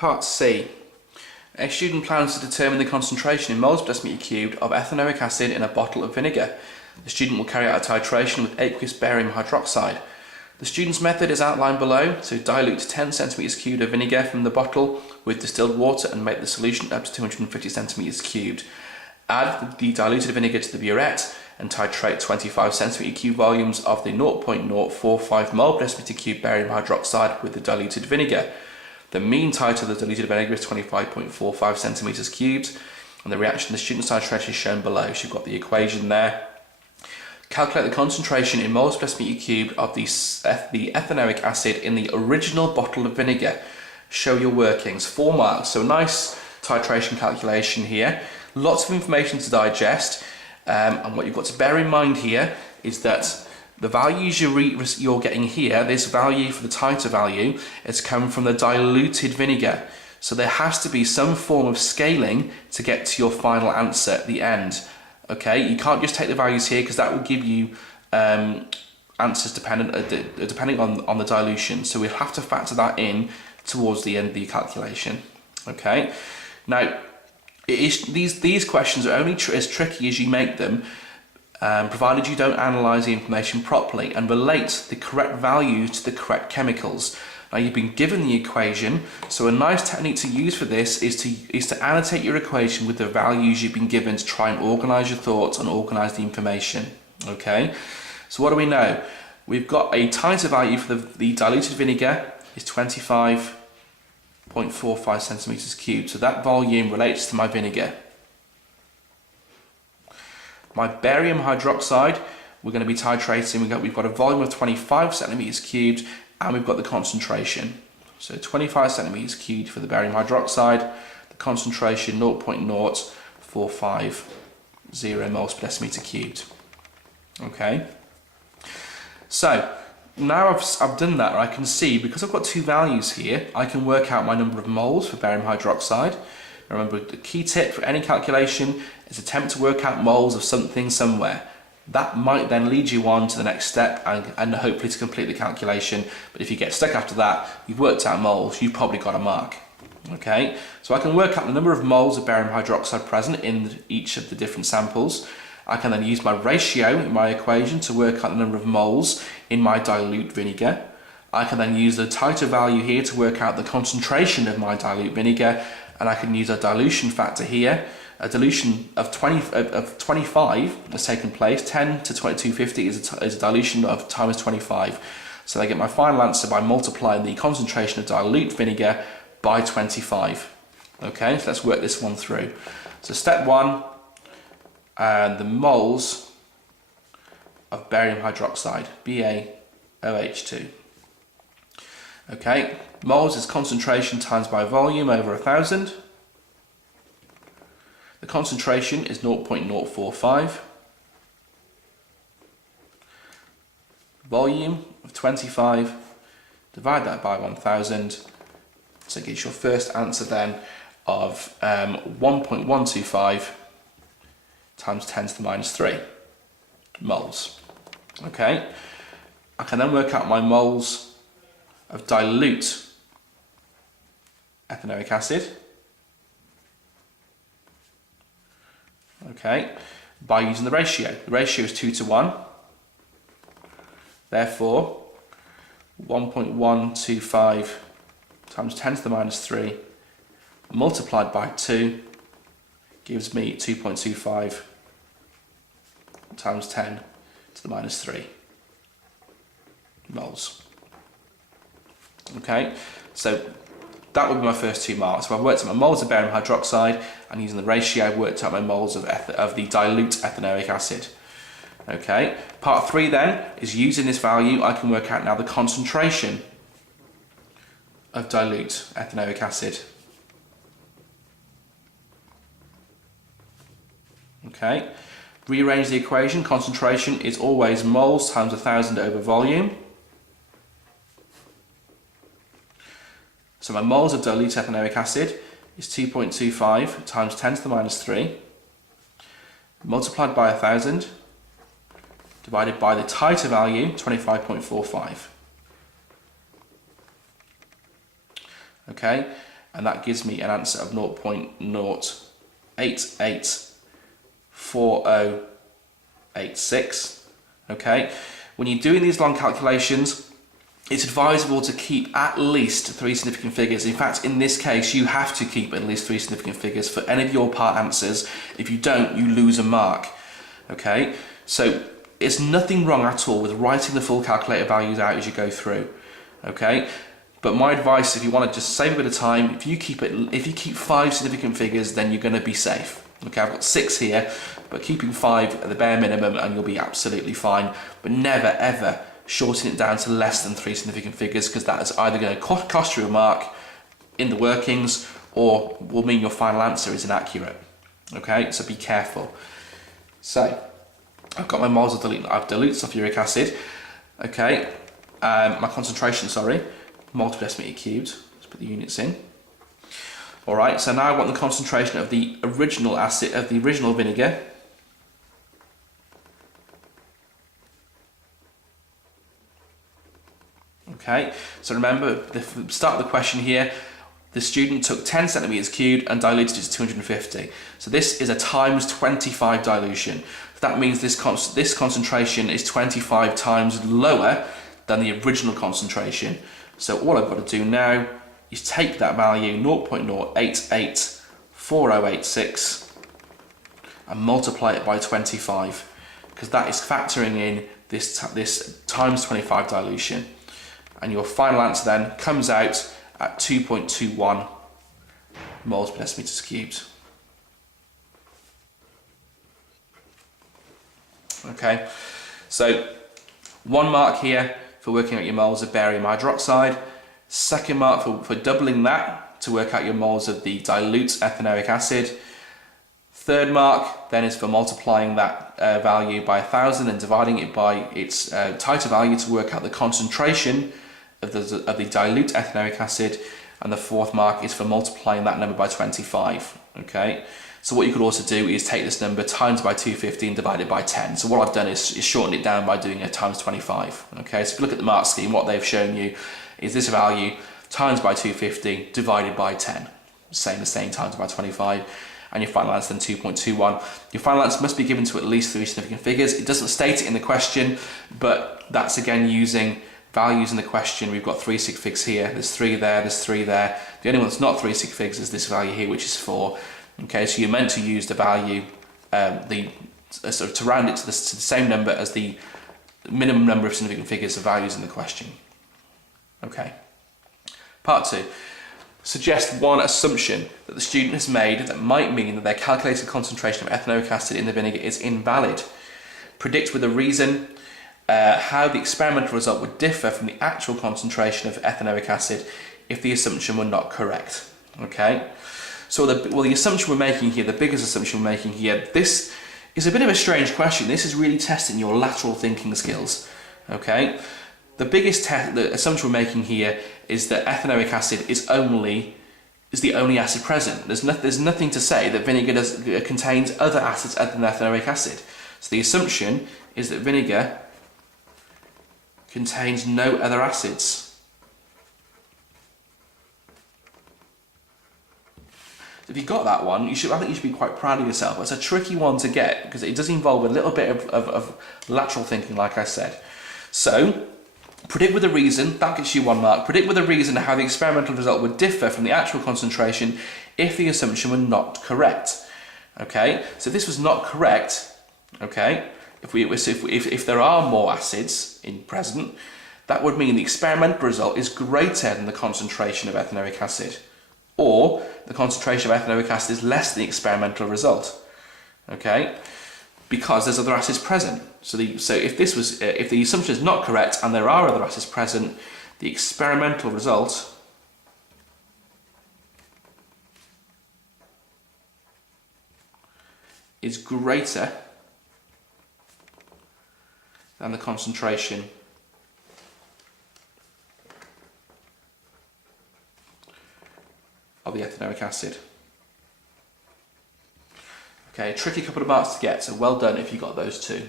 Part C. A student plans to determine the concentration in moles per decimeter cubed of ethanoic acid in a bottle of vinegar. The student will carry out a titration with aqueous barium hydroxide. The student's method is outlined below. So dilute 10 centimeters cubed of vinegar from the bottle with distilled water and make the solution up to 250 centimeters cubed. Add the diluted vinegar to the burette and titrate 25 centimeter cube volumes of the 0.045 mole per decimeter cube barium hydroxide with the diluted vinegar. The mean titer of the diluted vinegar is 25.45 centimeters cubed, and the reaction to the student's titration is shown below. So you've got the equation there. Calculate the concentration in moles per decimeter cubed of the ethanoic acid in the original bottle of vinegar. Show your workings. 4 marks. So nice titration calculation here. Lots of information to digest, and what you've got to bear in mind here is that the values you're getting here, this value for the titer value, is coming from the diluted vinegar. So there has to be some form of scaling to get to your final answer at the end. Okay, you can't just take the values here because that will give you answers depending on the dilution. So we'll have to factor that in towards the end of the calculation. Okay, now these questions are only as tricky as you make them, provided you don't analyse the information properly and relate the correct values to the correct chemicals. Now you've been given the equation, so a nice technique to use for this is to annotate your equation with the values you've been given to try and organise your thoughts and organise the information. Okay, so what do we know? We've got a titer value for the diluted vinegar is 25.45 centimeters cubed, so that volume relates to my vinegar. My barium hydroxide, we're going to be titrating. We've got a volume of 25 centimeters cubed, and we've got the concentration. So 25 centimeters cubed for the barium hydroxide, the concentration 0.0450 moles per decimeter cubed. Okay. So now I've done that, I can see, because I've got two values here, I can work out my number of moles for barium hydroxide. Remember, the key tip for any calculation is attempt to work out moles of something somewhere. That might then lead you on to the next step and hopefully to complete the calculation. But if you get stuck after that, you've worked out moles, you've probably got a mark. Okay, so I can work out the number of moles of barium hydroxide present in each of the different samples. I can then use my ratio in my equation to work out the number of moles in my dilute vinegar. I can then use the titer value here to work out the concentration of my dilute vinegar, and I can use a dilution factor here. A dilution of 25 has taken place. 10 to 2250 is a dilution of times 25. So I get my final answer by multiplying the concentration of dilute vinegar by 25. Okay, so let's work this one through. So step 1, the moles of barium hydroxide, BaOH2. Okay, moles is concentration times by volume over 1,000. The concentration is 0.045. Volume of 25, divide that by 1,000. So it gives your first answer then of 1.125 times 10 to the minus 3 moles. Okay, I can then work out my moles of dilute ethanoic acid. Okay, by using the ratio. The ratio is 2 to 1. Therefore, 1.125 times 10 to the minus 3 multiplied by 2 gives me 2.25 times 10 to the minus 3 moles. Okay, so that would be my first 2 marks. So I've worked out my moles of barium hydroxide, and using the ratio I've worked out my moles of the dilute ethanoic acid. Okay, part 3 then is using this value I can work out now the concentration of dilute ethanoic acid. Okay, rearrange the equation. Concentration is always moles times 1,000 over volume. So my moles of dilute ethanoic acid is 2.25 times 10 to the minus 3 multiplied by 1,000 divided by the titer value, 25.45. Okay, and that gives me an answer of 0.0884086. Okay, when you're doing these long calculations, it's advisable to keep at least 3 significant figures. In fact, in this case, you have to keep at least 3 significant figures for any of your part answers. If you don't, you lose a mark. Okay, so it's nothing wrong at all with writing the full calculator values out as you go through. Okay, but my advice, if you want to just save a bit of time, if you keep 5 significant figures, then you're going to be safe. Okay, I've got 6 here, but keeping 5 at the bare minimum, and you'll be absolutely fine. But never ever shorten it down to less than 3 significant figures, because that is either going to cost you a mark in the workings or will mean your final answer is inaccurate. Okay, so be careful. So I've got my moles of dilute sulfuric acid. Okay, my concentration, moles per decimeter cubed. Let's put the units in. All right, so now I want the concentration of the original acid, of the original vinegar. Okay, so remember, the start of the question here, the student took 10 centimeters cubed and diluted it to 250. So this is a times 25 dilution. That means this concentration is 25 times lower than the original concentration. So all I've got to do now is take that value, 0.0884086, and multiply it by 25, because that is factoring in this times 25 dilution. And your final answer then comes out at 2.21 moles per decimeters cubed. Okay, so 1 mark here for working out your moles of barium hydroxide, 2nd mark for doubling that to work out your moles of the dilute ethanoic acid, 3rd mark then is for multiplying that value by 1000 and dividing it by its titer value to work out the concentration of the dilute ethanoic acid, and the 4th mark is for multiplying that number by 25. Okay, so what you could also do is take this number times by 250 and divide it by 10. So what I've done is shorten it down by doing a times 25. Okay, so if you look at the mark scheme, what they've shown you is this value times by 250 divided by 10, the same times by 25, and your final answer then 2.21. Your final answer must be given to at least 3 significant figures. It doesn't state it in the question, but that's again using values in the question. We've got 3 sig figs here, there's 3 there, there's 3 there. The only one that's not 3 sig figs is this value here, which is 4. Okay, so you're meant to use the value, sort of to round it to the same number as the minimum number of significant figures of values in the question. Okay. Part 2. Suggest one assumption that the student has made that might mean that their calculated concentration of ethanoic acid in the vinegar is invalid. Predict with a reason how the experimental result would differ from the actual concentration of ethanoic acid if the assumption were not correct. Okay, so the assumption we're making here, the biggest assumption we're making here, this is a bit of a strange question. This is really testing your lateral thinking skills. Okay, the biggest the assumption we're making here is that ethanoic acid is the only acid present. There's nothing to say that vinegar contains other acids other than ethanoic acid. So the assumption is that vinegar contains no other acids. If you got that one, I think you should be quite proud of yourself. It's a tricky one to get because it does involve a little bit of lateral thinking, like I said. So, predict with a reason, that gets you 1 mark. Predict with a reason how the experimental result would differ from the actual concentration if the assumption were not correct. Okay, so if this was not correct, okay, if there are more acids present, that would mean the experimental result is greater than the concentration of ethanoic acid, or the concentration of ethanoic acid is less than the experimental result. Okay, because there's other acids present. So if the assumption is not correct and there are other acids present, the experimental result is greater than the concentration of the ethanoic acid. Okay, a tricky couple of marks to get, so well done if you got those 2.